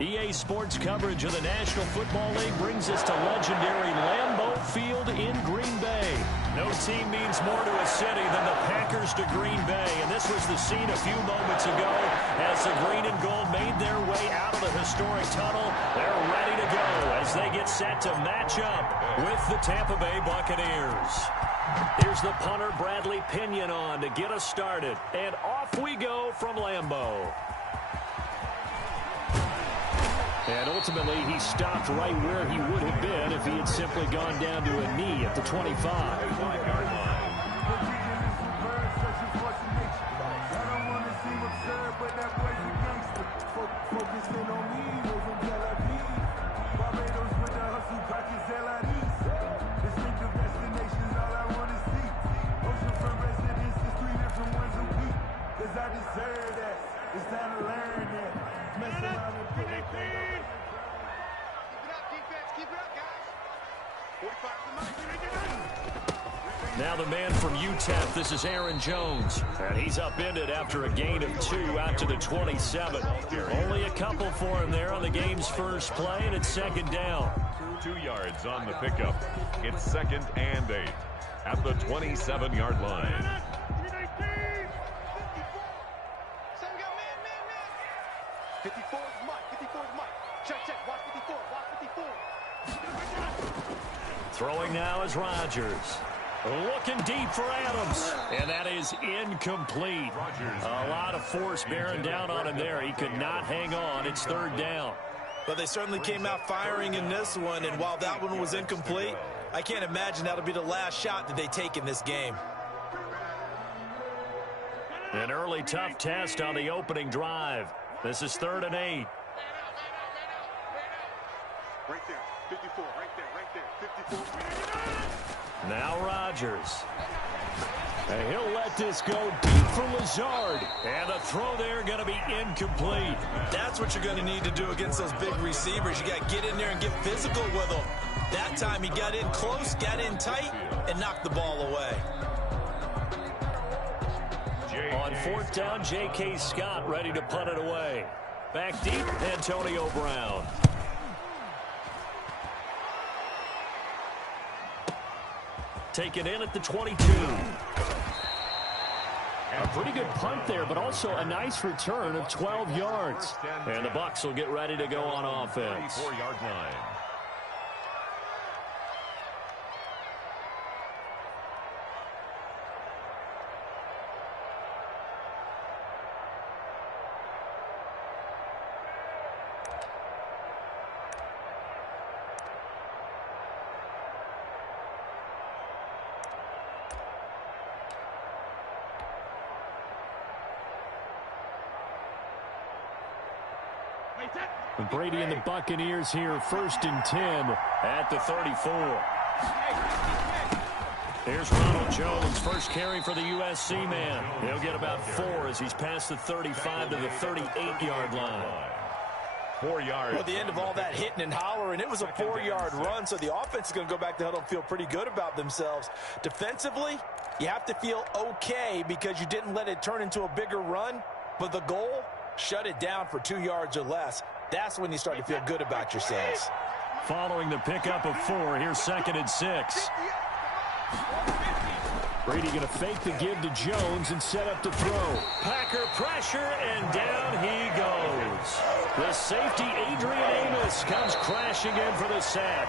EA Sports coverage of the National Football League brings us to legendary Lambeau Field in Green Bay. No team means more to a city than the Packers to Green Bay, and this was the scene a few moments ago as the green and gold made their way out of the historic tunnel. They're ready to go as they get set to match up with the Tampa Bay Buccaneers. Here's the punter, Bradley Pinion, on to get us started, and off we go from Lambeau. And ultimately, he stopped right where he would have been if he had simply gone down to a knee at the 25. Now the man from UTEP, this is Aaron Jones. And he's upended after a gain of 2 out to the 27. Only a couple for him there on the game's first play, and it's second down. 2 yards on the pickup. It's 2nd and 8 at the 27-yard line. 54 is Mike. 54 is Mike. Check. Watch 54. Watch 54. Throwing now is Rodgers. Looking deep for Adams. And that is incomplete. A lot of force bearing down on him there. He could not hang on. It's 3rd down. But they certainly came out firing in this one. And while that one was incomplete, I can't imagine that'll be the last shot that they take in this game. An early tough test on the opening drive. This is 3rd and 8. Right there. 54. Right there. 54. Now Rodgers. And he'll let this go deep for Lazard. And the throw there going to be incomplete. That's what you're going to need to do against those big receivers. You got to get in there and get physical with them. That time he got in close, got in tight, and knocked the ball away. On 4th down, J.K. Scott ready to punt it away. Back deep, Antonio Brown. Taken in at the 22. A pretty good punt there, but also a nice return of 12 yards. And the Bucs will get ready to go on offense. 34-yard line. Brady and the Buccaneers here, 1st and 10 at the 34. Here's Ronald Jones, first carry for the USC man. He'll get about 4 as he's past the 35 to the 38-yard line. 4 yards. Well, at the end of all that hitting and hollering, it was a 4-yard run, so the offense is going to go back to huddle and feel pretty good about themselves. Defensively, you have to feel okay because you didn't let it turn into a bigger run, but the goal, shut it down for 2 yards or less. That's when you start to feel good about yourselves. Following the pickup of 4, here's 2nd and 6. Brady going to fake the give to Jones and set up to throw. Packer pressure, and down he goes. The safety, Adrian Amos, comes crashing in for the sack.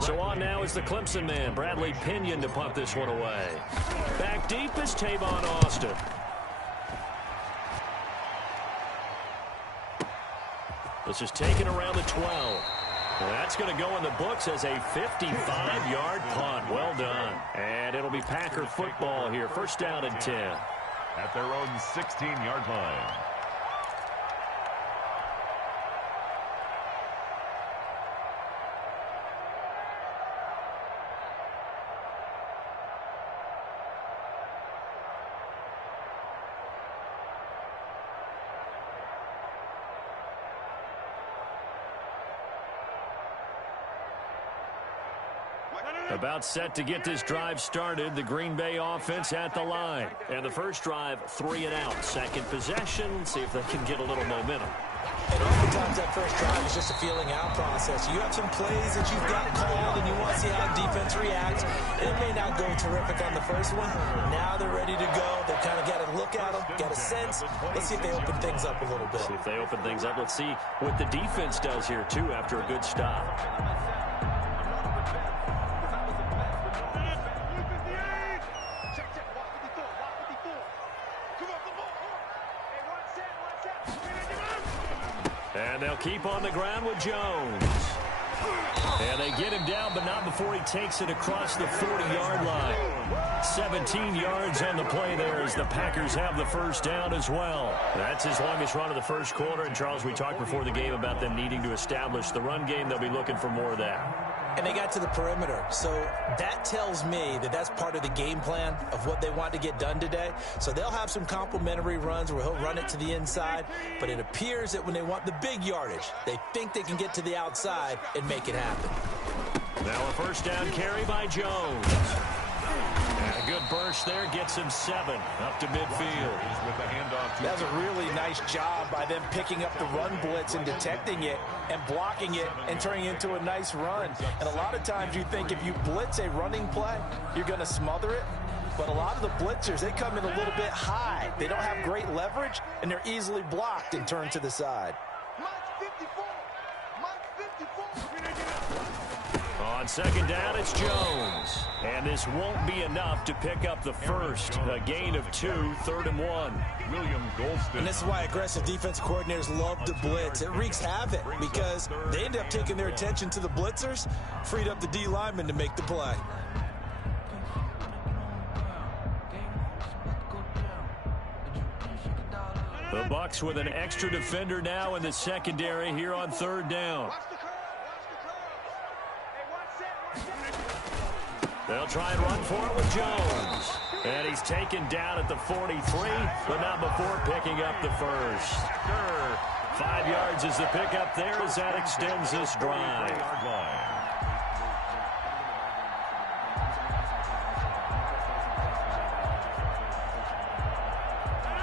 So on now is the Clemson man, Bradley Pinion, to punt this one away. Back deep is Tavon Austin. This is taken around the 12. Well, that's going to go in the books as a 55-yard punt. Well done. And it'll be Packer football here. 1st down and 10. At their own 16-yard line. About set to get this drive started. The Green Bay offense at the line. And the first drive, 3 and out. Second possession, see if they can get a little momentum. And oftentimes that first drive is just a feeling out process. You have some plays that you've got called and you want to see how defense reacts. It may not go terrific on the first one. Now they're ready to go. They've kind of got to look at them, got a sense. Let's see if they open things up a little bit. See if they open things up. Let's see what the defense does here, too, after a good stop. And they'll keep on the ground with Jones. And they get him down, but not before he takes it across the 40-yard line. 17 yards on the play there as the Packers have the first down as well. That's his longest run of the first quarter. And, Charles, we talked before the game about them needing to establish the run game. They'll be looking for more of that. And they got to the perimeter. So that tells me that that's part of the game plan of what they want to get done today. So they'll have some complementary runs where he'll run it to the inside. But it appears that when they want the big yardage, they think they can get to the outside and make it happen. Now a first down carry by Jones. And a good burst there gets him 7 up to midfield. That's a really nice job by them picking up the run blitz and detecting it and blocking it and turning it into a nice run. And a lot of times you think if you blitz a running play, you're going to smother it. But a lot of the blitzers, they come in a little bit high. They don't have great leverage, and they're easily blocked and turned to the side. On second down, it's Jones. And this won't be enough to pick up the first. A gain of 2, 3rd and 1. William Golston. And this is why aggressive defensive coordinators love to blitz. It wreaks havoc because they end up taking their attention to the blitzers, freed up the D lineman to make the play. The Bucs with an extra defender now in the secondary here on 3rd down. They'll try and run for it with Jones. And he's taken down at the 43, but not before picking up the first. 5 yards is the pickup there as that extends this drive.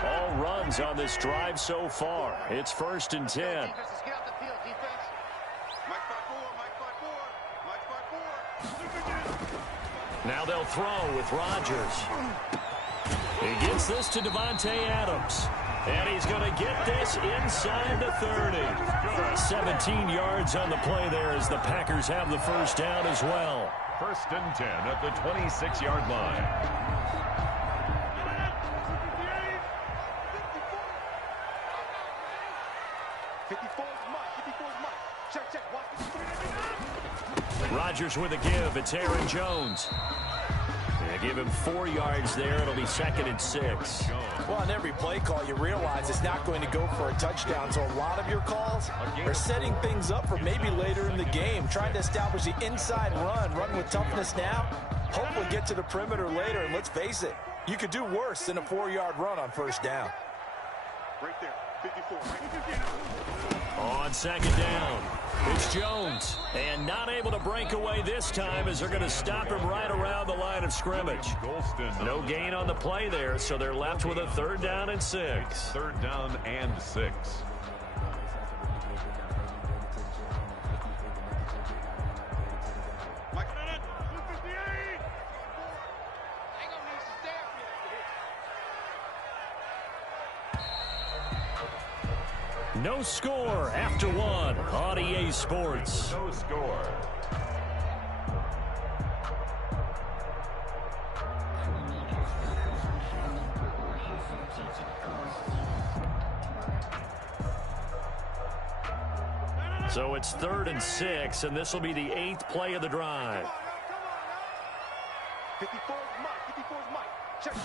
All runs on this drive so far. It's 1st and 10. Now they'll throw with Rodgers. He gets this to Devontae Adams. And he's going to get this inside the 30. 17 yards on the play there as the Packers have the first down as well. 1st and 10 at the 26-yard line. Rodgers with a give. It's Aaron Jones. They give him 4 yards there. It'll be 2nd and 6. Well, on every play call, you realize it's not going to go for a touchdown. So a lot of your calls are setting things up for maybe later in the game, trying to establish the inside run with toughness now, hopefully get to the perimeter later. And let's face it, you could do worse than a 4-yard run on 1st down. Right there, 54. On 2nd down, it's Jones. And not able to break away this time as they're going to stop him right around the line of scrimmage. No gain on the play there, so they're left with a 3rd down and 6. 3rd down and 6. No score after 1 on EA Sports. No score. So it's 3rd and 6, and this will be the 8th play of the drive. 54 is Mike. 54 is Mike. Check.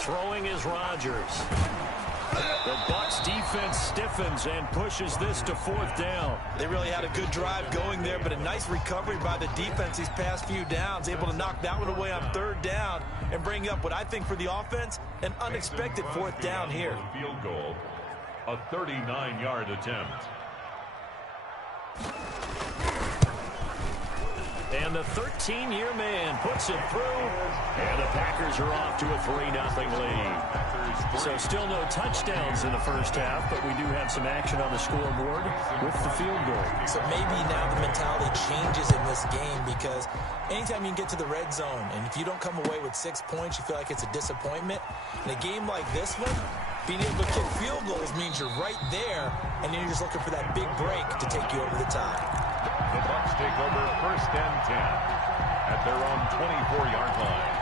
Throwing is Rodgers. The Bucs defense stiffens and pushes this to 4th down. They really had a good drive going there, but a nice recovery by the defense these past few downs, able to knock that one away on 3rd down and bring up what I think for the offense, an unexpected 4th down here. Field goal, a 39-yard attempt. And the 13-year man puts it through, and the Packers are off to a 3-0 lead. So still no touchdowns in the first half, but we do have some action on the scoreboard with the field goal. So maybe now the mentality changes in this game because anytime you can get to the red zone, and if you don't come away with 6 points, you feel like it's a disappointment. In a game like this one, being able to kick field goals means you're right there, and then you're just looking for that big break to take you over the top. The Bucs take over 1st and 10 at their own 24-yard line.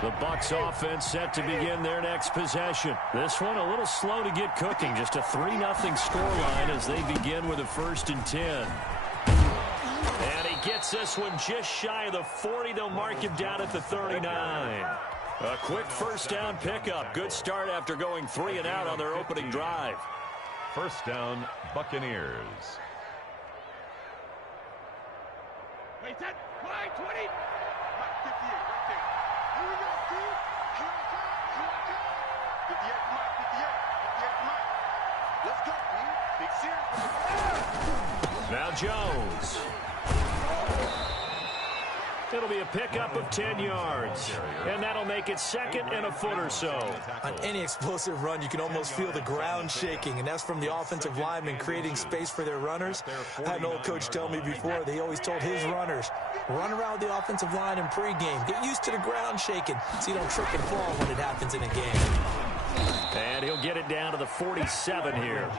The Bucs offense set to begin their next possession. This one a little slow to get cooking. Just a 3-0 scoreline as they begin with a 1st and 10. And he gets this one just shy of the 40. They'll mark him down at the 39. A quick 1st down pickup. Good start after going 3 and out on their opening drive. 1st down, Buccaneers. Wait, that line 20. 58 right there. Here we go, dude. Here I come. 58 to Mike, 58 to Mike. Let's go, man. Big series. Now Jones. It'll be a pickup of 10 yards, and that'll make it 2nd and a foot or so. On any explosive run, you can almost feel the ground shaking, and that's from the offensive linemen creating space for their runners. I had an old coach tell me before, they always told his runners, run around the offensive line in pregame. Get used to the ground shaking so you don't trip and fall when it happens in a game. And he'll get it down to the 47 here.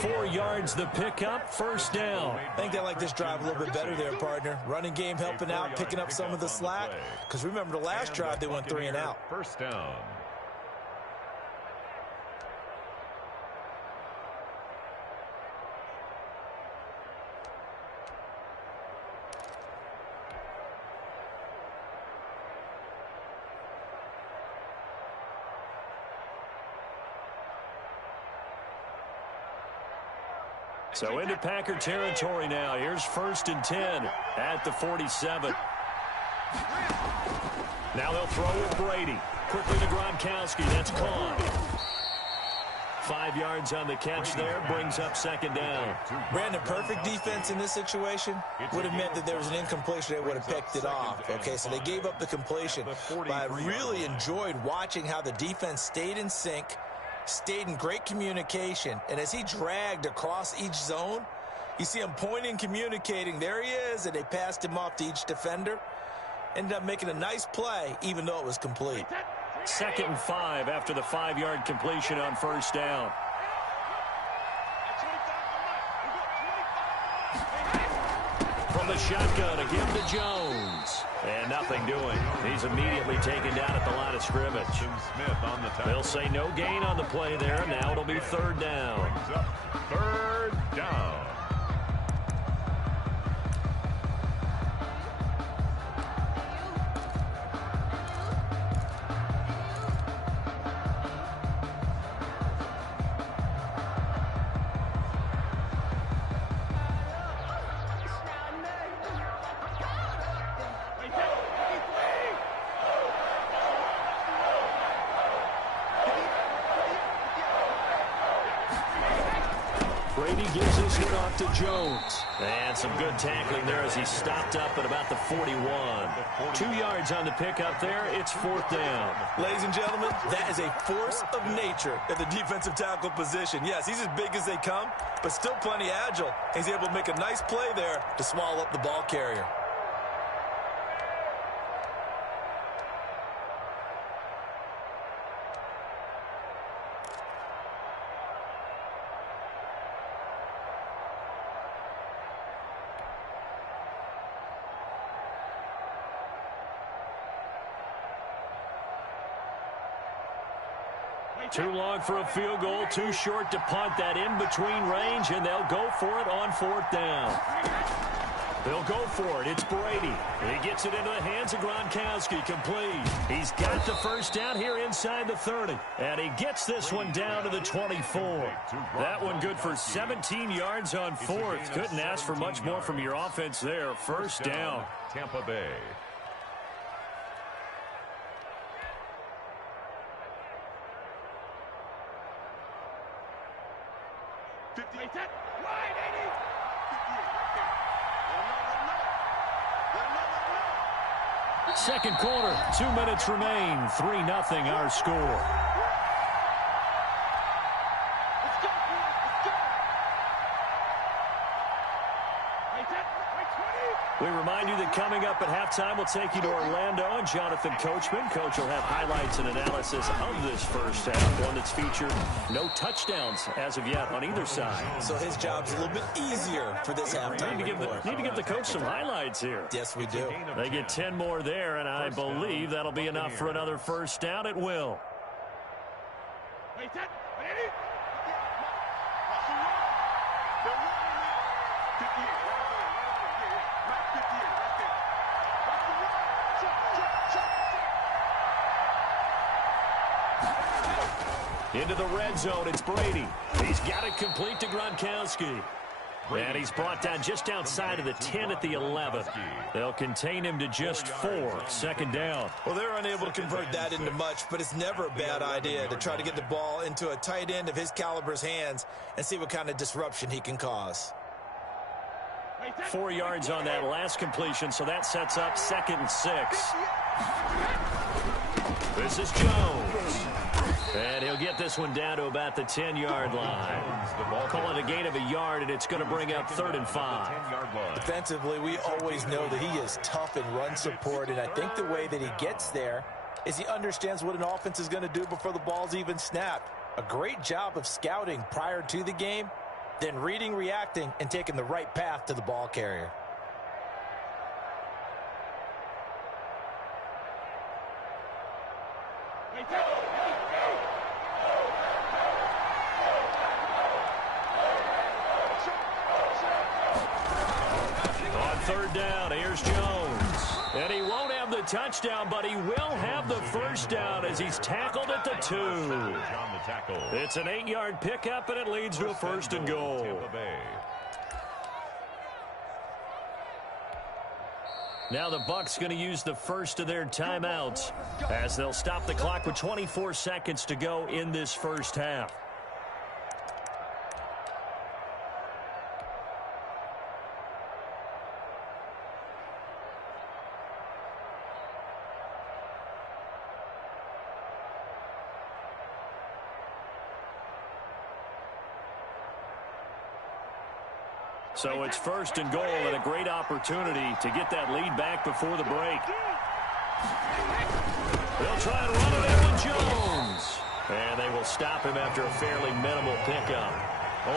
4 yards the pickup, 1st down. I think they like this drive a little bit better there, partner. Running game helping out, picking up some of the slack. Because remember the last drive, they went 3 and out. 1st down. So into Packer territory now. Here's 1st and 10 at the 47. Now they'll throw with Brady. Quickly to Gronkowski. That's caught. 5 yards on the catch there. Brings up 2nd down. Brandon, perfect defense in this situation would have meant that there was an incompletion. They would have picked it off. Okay, so they gave up the completion. But I really enjoyed watching how the defense stayed in sync, stayed in great communication, and as he dragged across each zone, you see him pointing, communicating. There he is, and they passed him off to each defender. Ended up making a nice play, even though it was complete. 2nd and 5 after the 5-yard completion on 1st down. From the shotgun, a give to Jones. And nothing doing. He's immediately taken down at the line of scrimmage. Smith on the tackle. They'll say no gain on the play there. Now it'll be 3rd down. 3rd down. Brady gives this one off to Jones. And some good tackling there as he stopped up at about the 41. 2 yards on the pickup there. It's 4th down. Ladies and gentlemen, that is a force of nature at the defensive tackle position. Yes, he's as big as they come, but still plenty agile. He's able to make a nice play there to swallow up the ball carrier. Too long for a field goal, too short to punt. That in-between range, and they'll go for it on 4th down. They'll go for it. It's Brady. He gets it into the hands of Gronkowski. Complete. He's got the 1st down here inside the 30. And he gets this one down to the 24. That one good for 17 yards on 4th. Couldn't ask for much more from your offense there. 1st down. Tampa Bay. 50. Wait, set. Wide, 80. 58, right there. Let him know. Second quarter, 2 minutes remain. 3-0 our score. Let's go, boys. Let's go. Wait, set. Wait, 20. We remind you that coming up at halftime, we'll take you to Orlando and Jonathan Coachman. Coach will have highlights and analysis of this first half, one that's featured no touchdowns as of yet on either side. So his job's a little bit easier for this halftime. Need to give the coach some highlights here. Yes, we do. They get 10 more there, and I believe that'll be enough for another first down at will. Wait, set. 80. They're running it. 58, right there. Yeah. Right 58, right there. Watch the run. Check. Into the red zone, it's Brady. He's got it complete to Gronkowski. And he's brought down just outside of the 10 at the 11. They'll contain him to just 4. Second down. Well, they're unable to convert that into much, but it's never a bad idea to try to get the ball into a tight end of his caliber's hands and see what kind of disruption he can cause. 4 yards on that last completion, so that sets up 2nd and 6. This is Jones. And he'll get this one down to about the 10-yard line. Call it a gain of a yard, and it's going to bring up 3rd and 5. Defensively, we always know that he is tough in run support, and I think the way that he gets there is he understands what an offense is going to do before the ball's even snapped. A great job of scouting prior to the game, then reading, reacting, and taking the right path to the ball carrier. On 3rd down, here's Jones. And he won't have the touchdown, but he will have the first down as he's tackled at the 2. It's an 8-yard pickup, and it leads to a 1st and goal. Now the Bucs going to use the first of their timeouts as they'll stop the clock with 24 seconds to go in this first half. So it's 1st and goal and a great opportunity to get that lead back before the break. They'll try and run it in with Jones. And they will stop him after a fairly minimal pickup.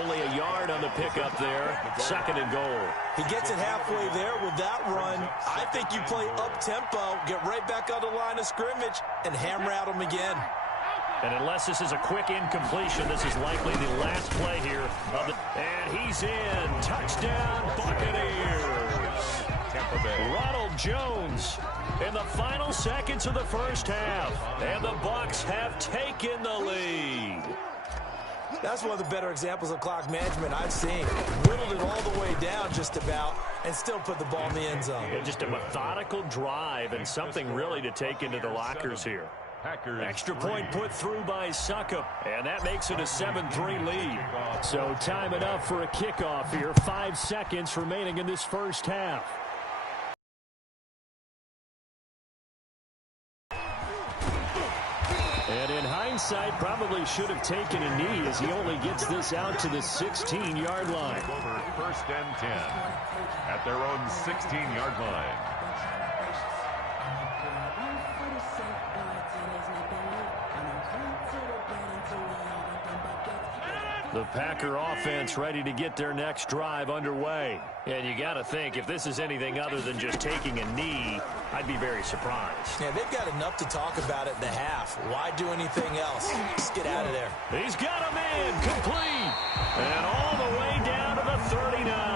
Only a yard on the pickup there. 2nd and goal. He gets it halfway there with that run. I think you play up-tempo, get right back on the line of scrimmage, and hammer at him again. And unless this is a quick incompletion, this is likely the last play here. And he's in. Touchdown, Buccaneers. Ronald Jones in the final seconds of the first half. And the Bucs have taken the lead. That's one of the better examples of clock management I've seen. Whittled it all the way down just about and still put the ball in the end zone. Yeah, just a methodical drive and something really to take into the lockers here. Extra point put through by Suckup, and that makes it a 7-3 lead. So time enough for a kickoff here. 5 seconds remaining in this first half. And in hindsight, probably should have taken a knee as he only gets this out to the 16-yard line. 1st and 10 at their own 16-yard line. The Packer offense ready to get their next drive underway. And you got to think, if this is anything other than just taking a knee, I'd be very surprised. Yeah, they've got enough to talk about at the half. Why do anything else? Just get out of there. He's got him in, complete. And all the way down to the 39.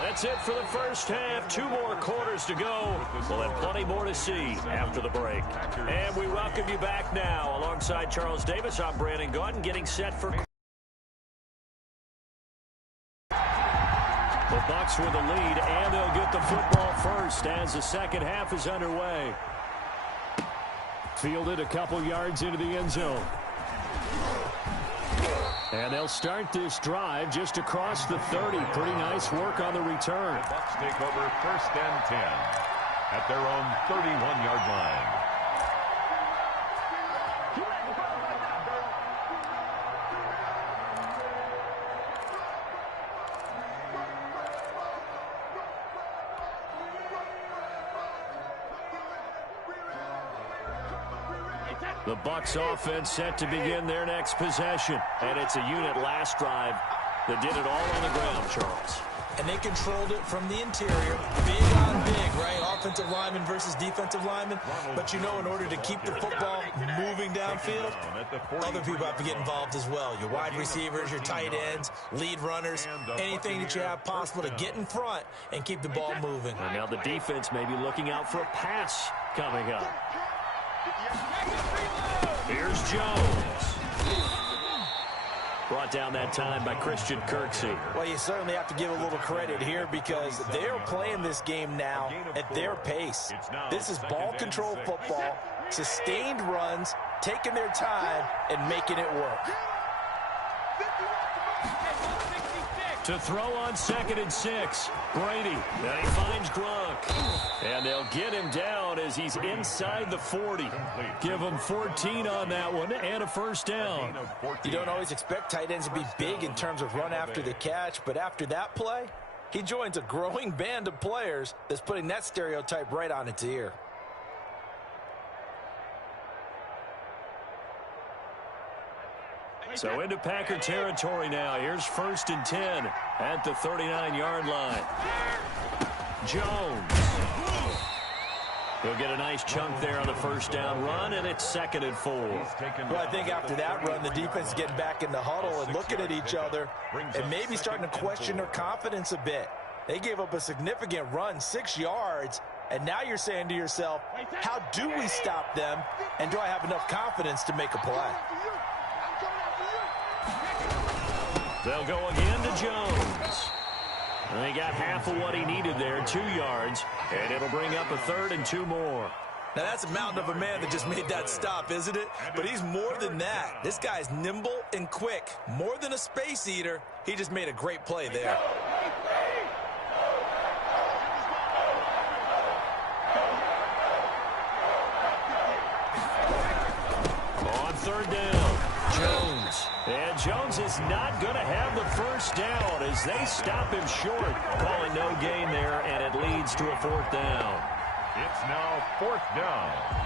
That's it for the first half. 2 more quarters to go. We'll have plenty more to see after the break. And we welcome you back now. Alongside Charles Davis, I'm Brandon Gordon, getting set for... The Bucs with the lead, and they'll get the football first as the second half is underway. Fielded a couple yards into the end zone. And they'll start this drive just across the 30. Pretty nice work on the return. The Bucs take over 1st and 10 at their own 31-yard line. The Bucs offense set to begin their next possession. And it's a unit last drive that did it all on the ground, Charles. And they controlled it from the interior. Big on big, right? Offensive lineman versus defensive lineman. But you know, in order to keep the football moving downfield, other people have to get involved as well. Your wide receivers, your tight ends, lead runners, anything that you have possible to get in front and keep the ball moving. And now the defense may be looking out for a pass coming up. Here's Jones. Brought down that time by Christian Kirksey. Well, you certainly have to give a little credit here because they're playing this game now at their pace. This is ball control football, sustained runs, taking their time, and making it work. To throw on 2nd and 6. Brady. And he finds Gronk. And they'll get him down as he's inside the 40. Give him 14 on that one and a first down. You don't always expect tight ends to be big in terms of run after the catch, but after that play, he joins a growing band of players that's putting that stereotype right on its ear. So into Packer territory now. Here's 1st and 10 at the 39-yard line. Jones. He'll get a nice chunk there on the first down run, and it's 2nd and 4. Well, I think after that run, the defense is getting back in the huddle and looking at each other and maybe starting to question their confidence a bit. They gave up a significant run, 6 yards, and now you're saying to yourself, how do we stop them, and do I have enough confidence to make a play? They'll go again to Jones. And they got half of what he needed there, 2 yards, and it'll bring up a 3rd and 2 more. Now, that's a mountain of a man that just made that stop, isn't it? But he's more than that. This guy's nimble and quick. More than a space eater, he just made a great play there. On 3rd down, Jones. And Jones is not going to have the first down as they stop him short. Calling no gain there, and it leads to a 4th down. It's now 4th down.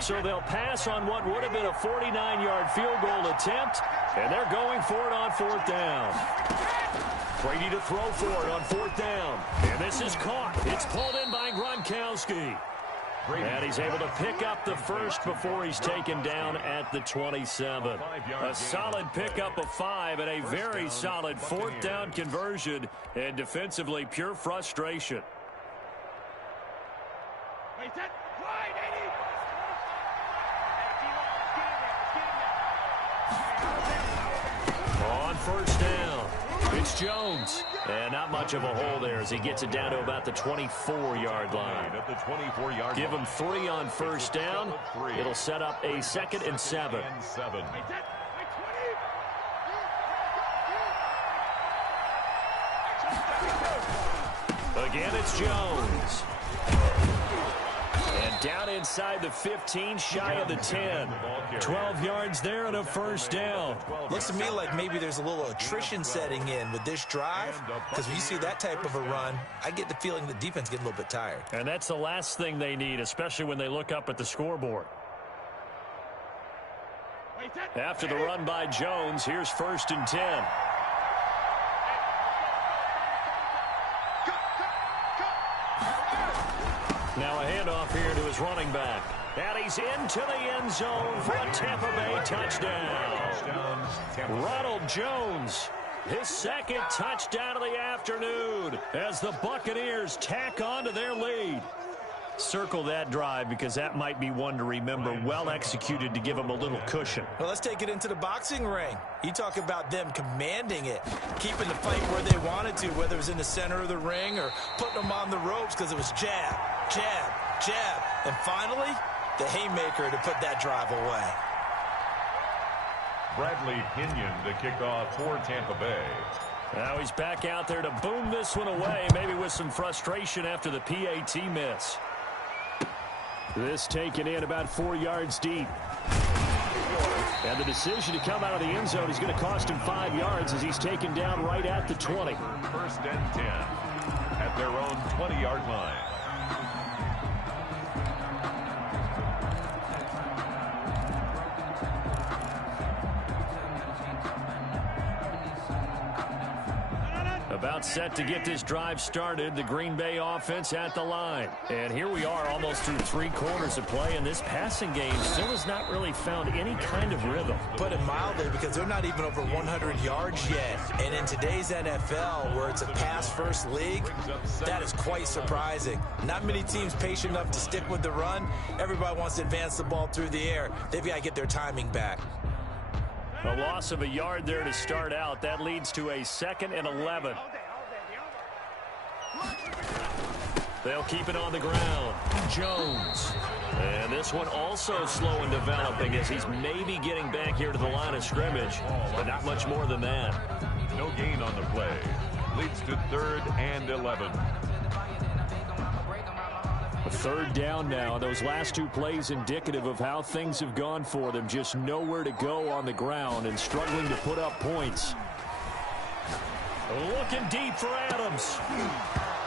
So they'll pass on what would have been a 49-yard field goal attempt, and they're going for it on 4th down. Brady to throw for it on 4th down. And this is caught. It's pulled in by Gronkowski. And he's able to pick up the first before he's taken down at the 27. A solid pickup of 5 and a very solid 4th down conversion, and defensively pure frustration. On 1st down, it's Jones. And not much of a hole there as he gets it down to about the 24-yard line. Give him 3 on 1st down. It'll set up a 2nd and 7. Again, it's Jones. And down inside the 15, shy of the 10. 12 yards there and a first down. Looks to me like maybe there's a little attrition setting in with this drive, because when you see that type of a run, I get the feeling the defense getting a little bit tired. And that's the last thing they need, especially when they look up at the scoreboard. After the run by Jones, here's 1st and 10. Now a handoff here to his running back. And he's into the end zone for a Tampa Bay touchdown. Ronald Jones, his second touchdown of the afternoon as the Buccaneers tack on to their lead. Circle that drive because that might be one to remember. Well executed to give them a little cushion. Well, let's take it into the boxing ring. You talk about them commanding it, keeping the fight where they wanted to, whether it was in the center of the ring or putting them on the ropes because it was jab, jab, jab. And finally, the haymaker to put that drive away. Bradley Pinion to kick off for Tampa Bay. Now he's back out there to boom this one away, maybe with some frustration after the PAT miss. This taken in about 4 yards deep. And the decision to come out of the end zone is going to cost him 5 yards as he's taken down right at the 20. First and 10 at their own 20-yard line. About set to get this drive started, the Green Bay offense at the line. And here we are almost through 3 quarters of play, and this passing game still has not really found any kind of rhythm. Put it mildly, because they're not even over 100 yards yet. And in today's NFL, where it's a pass-first league, that is quite surprising. Not many teams patient enough to stick with the run. Everybody wants to advance the ball through the air. They've got to get their timing back. A loss of a yard there to start out. That leads to a 2nd and 11. They'll keep it on the ground. Jones. And this one also slow in developing as he's maybe getting back here to the line of scrimmage, but not much more than that. No gain on the play. Leads to 3rd and 11. A 3rd down now. Those last 2 plays indicative of how things have gone for them. Just nowhere to go on the ground and struggling to put up points. Looking deep for Adams.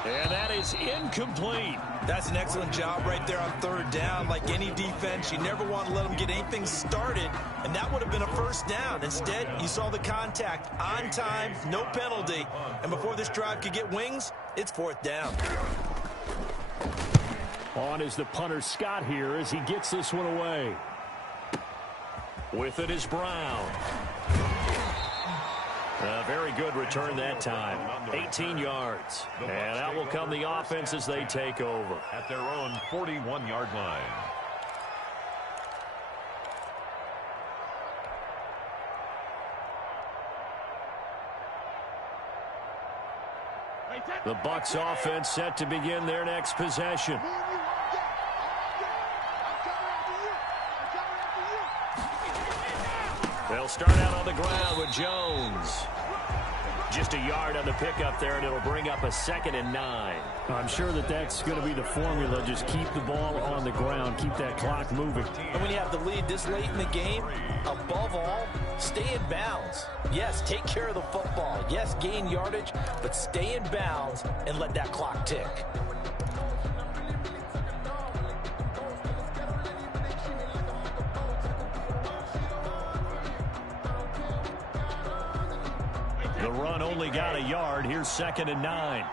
And that is incomplete. That's an excellent job right there on 3rd down. Like any defense, you never want to let them get anything started, and that would have been a 1st down. Instead, you saw the contact on time, no penalty, and before this drive could get wings, it's 4th down. On is the punter Scott here as he gets this one away. With it is Brown. A very good return that time. 18 yards. And out will come the offense as they take over. At their own 41-yard line. The Bucs offense set to begin their next possession. They'll start out on the ground with Jones. Just a yard on the pickup there, and it'll bring up a 2nd and 9. I'm sure that that's going to be the formula. Just keep the ball on the ground. Keep that clock moving. And when you have the lead this late in the game, above all, stay in bounds. Yes, take care of the football. Yes, gain yardage, but stay in bounds and let that clock tick. The run only got a yard. Here's 2nd and 9.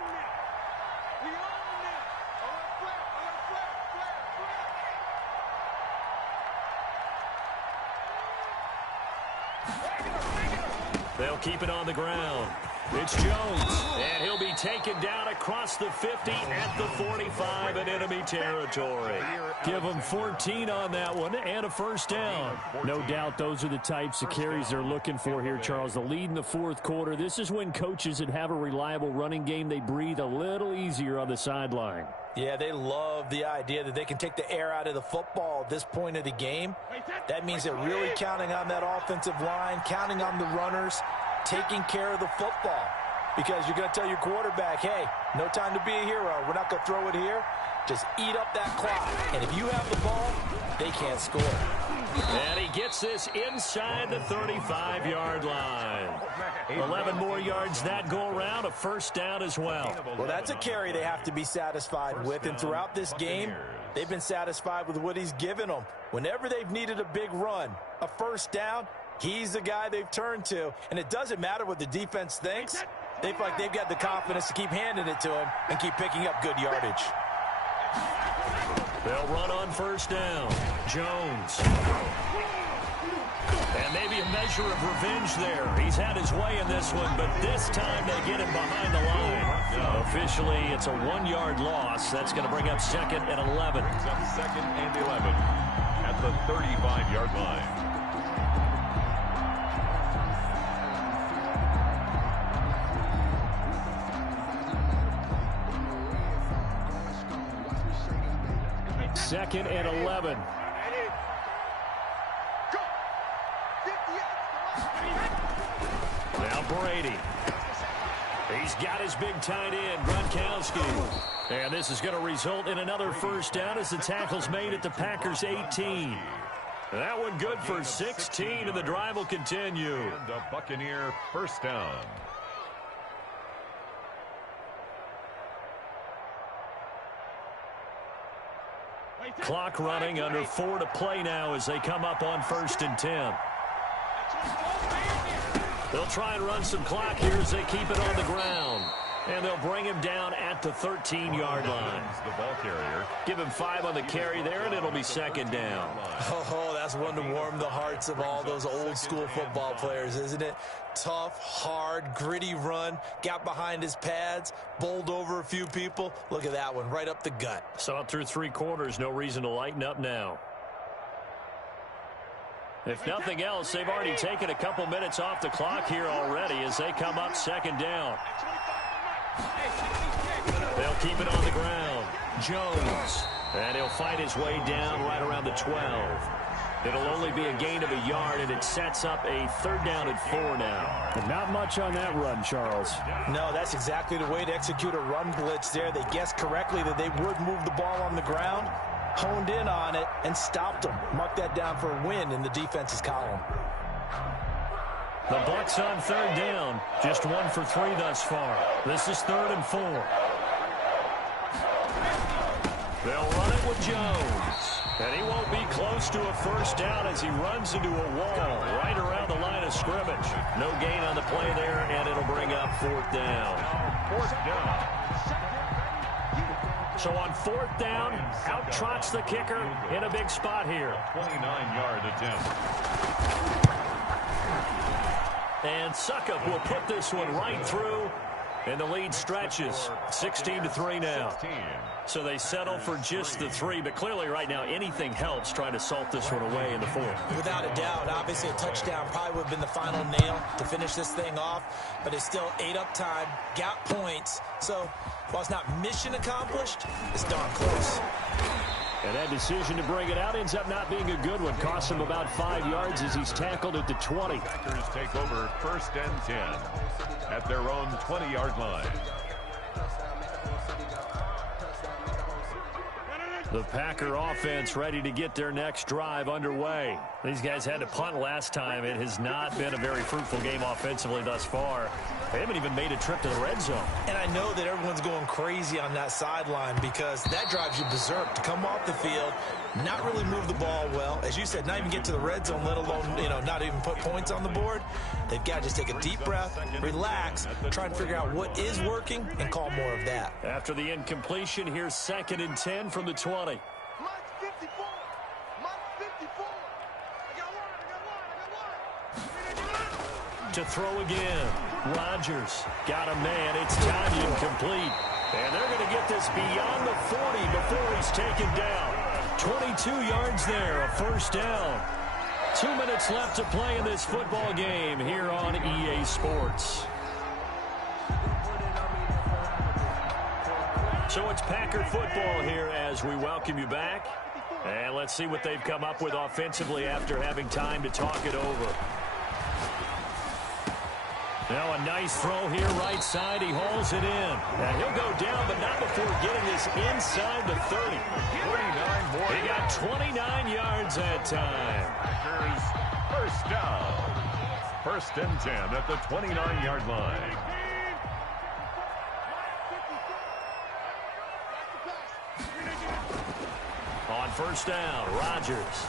They'll keep it on the ground. It's Jones, and he'll be taken down across the 50 at the 45 in enemy territory. Give them 14 on that one and a 1st down. No doubt those are the types of carries they're looking for here, Charles. The lead in the 4th quarter. This is when coaches that have a reliable running game, they breathe a little easier on the sideline. Yeah, they love the idea that they can take the air out of the football at this point of the game. That means they're really counting on that offensive line, counting on the runners, taking care of the football. Because you're going to tell your quarterback, hey, no time to be a hero. We're not going to throw it here. Just eat up that clock. And if you have the ball, they can't score. And he gets this inside the 35-yard line. 11 more yards that go around, a 1st down as well. Well, that's a carry they have to be satisfied with. And throughout this game, they've been satisfied with what he's given them. Whenever they've needed a big run, a 1st down, he's the guy they've turned to. And it doesn't matter what the defense thinks. They feel like they've got the confidence to keep handing it to him and keep picking up good yardage. They'll run on first down. Jones. And maybe a measure of revenge there. He's had his way in this one, but this time they get him behind the line. Officially, it's a 1-yard loss. That's going to bring up 2nd and 11. Brings up 2nd and 11 at the 35-yard line. Second and 11. Now Brady. He's got his big tight end, Gronkowski. And this is going to result in another first down as the tackle's made at the Packers' 18. That one good for 16, and the drive will continue. And a Buccaneer first down. Clock running, under 4 to play now as they come up on 1st and 10. They'll try and run some clock here as they keep it on the ground. And they'll bring him down at the 13-yard line. The ball carrier. Give him 5 on the carry there, and it'll be 2nd down. Oh, that's one to warm the hearts of all those old-school football players, isn't it? Tough, hard, gritty run. Got behind his pads, bowled over a few people. Look at that one, right up the gut. So through 3 quarters, no reason to lighten up now. If nothing else, they've already taken a couple minutes off the clock here already as they come up 2nd down. They'll keep it on the ground. Jones. And he'll fight his way down right around the 12. It'll only be a gain of a yard, and it sets up a 3rd down and 4 now. But not much on that run, Charles. No, that's exactly the way to execute a run blitz there. They guessed correctly that they would move the ball on the ground, honed in on it, and stopped them. Mark that down for a win in the defense's column. The Bucs on 3rd down. Just 1 for 3 thus far. This is 3rd and 4. They'll run it with Jones. And he won't be close to a first down as he runs into a wall right around the line of scrimmage. No gain on the play there, and it'll bring up 4th down. 4th down. So on 4th down, out trots the kicker in a big spot here. 29-yard attempt. And Suckup will put this one right through, and the lead stretches. 16-3 now. 16. So they settle for just the 3, but clearly right now anything helps trying to salt this one away in the 4th. Without a doubt, obviously a touchdown probably would have been the final nail to finish this thing off, but it's still 8 up time, got points, so while it's not mission accomplished, it's darn close. And that decision to bring it out ends up not being a good one. Costs him about 5 yards as he's tackled at the 20. Packers take over 1st and 10 at their own 20-yard line. The Packer offense ready to get their next drive underway. These guys had to punt last time. It has not been a very fruitful game offensively thus far. They haven't even made a trip to the red zone. And I know that everyone's going crazy on that sideline because that drives you berserk to come off the field, not really move the ball well. As you said, not even get to the red zone, let alone, not even put points on the board. They've got to just take a deep breath, relax, try and figure out what is working, and call more of that. After the incompletion, here's 2nd and 10 from the 20. To throw again. Rodgers got a man. It's timed incomplete. And they're going to get this beyond the 40 before he's taken down. 22 yards there, a first down. 2 minutes left to play in this football game here on EA Sports. So it's Packer football here as we welcome you back. And let's see what they've come up with offensively after having time to talk it over. Now a nice throw here right side. He hauls it in. And he'll go down, but not before getting this inside the 30. 29 more. He got 29 yards that time. Packers first down. 1st and 10 at the 29-yard line. On first down, Rodgers.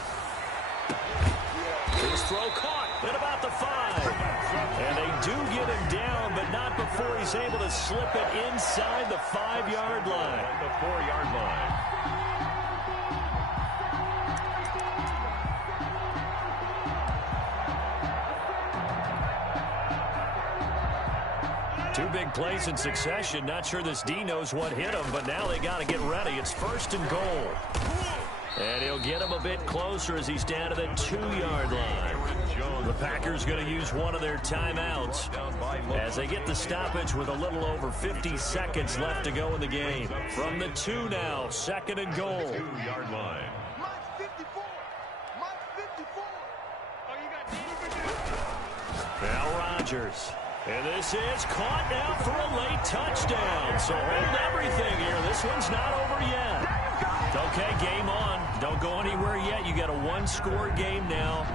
His throw caught at about the 5. And they do get him down, but not before he's able to slip it inside the 5-yard line. On the 4-yard line. Two big plays in succession. Not sure this D knows what hit him, but now they got to get ready. It's 1st and goal. And he'll get him a bit closer as he's down to the 2-yard line. The Packers going to use one of their timeouts as they get the stoppage with a little over 50 seconds left to go in the game. From the 2 now, 2nd and goal. 2-yard line. Now Rodgers. And this is caught now for a late touchdown. So hold everything here. This one's not over yet. Okay, game on. Don't go anywhere yet. You got a 1-score game now.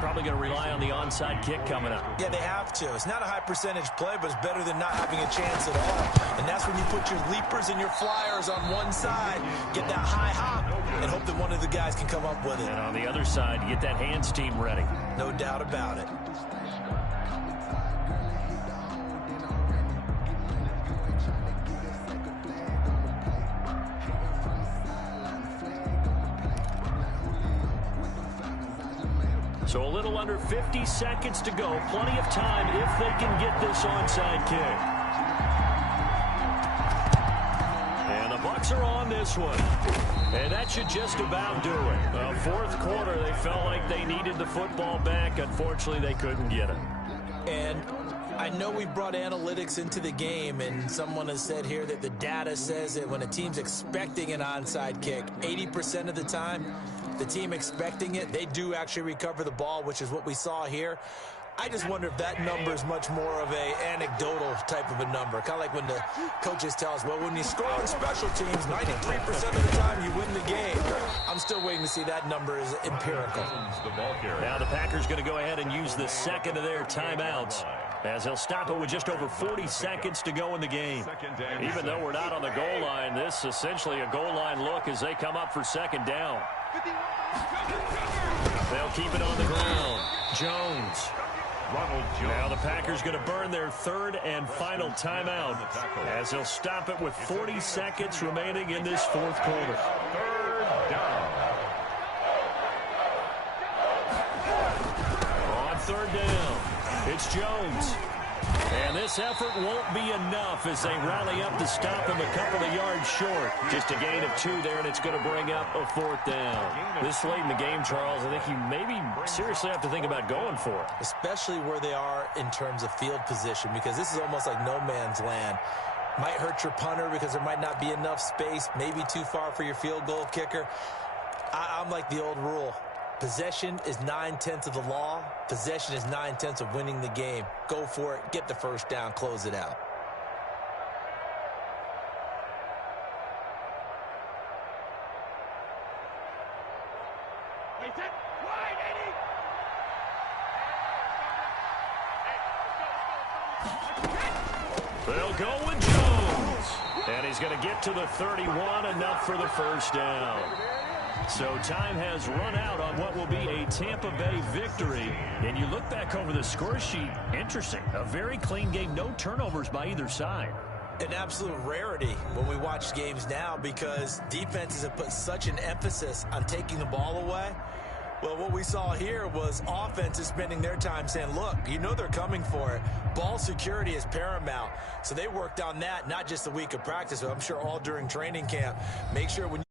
Probably going to rely on the onside kick coming up. Yeah, they have to. It's not a high percentage play, but it's better than not having a chance at all. And that's when you put your leapers and your flyers on one side, get that high hop, and hope that one of the guys can come up with it. And on the other side, you get that hands team ready. No doubt about it. So a little under 50 seconds to go. Plenty of time if they can get this onside kick. And the Bucs are on this one. And that should just about do it. Fourth quarter, they felt like they needed the football back. Unfortunately, they couldn't get it. And I know we brought analytics into the game, and someone has said here that the data says that when a team's expecting an onside kick, 80% of the time, the team expecting it, they do actually recover the ball, which is what we saw here. I just wonder if that number is much more of a anecdotal type of a number. Kind of like when the coaches tell us, well, when you score on special teams, 93% of the time you win the game. I'm still waiting to see that number is empirical. Now the Packers going to go ahead and use the 2nd of their timeouts, as they'll stop it with just over 40 seconds to go in the game. Even though we're not on the goal line, this is essentially a goal line look as they come up for 2nd down. They'll keep it on the ground. Jones. Now the Packers going to burn their 3rd and final timeout as they'll stop it with 40 seconds remaining in this 4th quarter. 3rd down. On 3rd down, it's Jones. And this effort won't be enough as they rally up to stop him a couple of yards short. Just a gain of 2 there, and it's going to bring up a 4th down. This late in the game, Charles, I think you maybe seriously have to think about going for it. Especially where they are in terms of field position, because this is almost like no man's land. Might hurt your punter because there might not be enough space, maybe too far for your field goal kicker. I'm like the old rule. Possession is 9/10 of the law. Possession is 9/10 of winning the game. Go for it. Get the 1st down. Close it out. They'll go with Jones. And he's going to get to the 31, enough for the 1st down. So time has run out on what will be a Tampa Bay victory. And you look back over the score sheet, interesting. A very clean game, no turnovers by either side. An absolute rarity when we watch games now because defenses have put such an emphasis on taking the ball away. Well, what we saw here was offenses spending their time saying, look, you know they're coming for it. Ball security is paramount. So they worked on that, not just the week of practice, but I'm sure all during training camp. Make sure when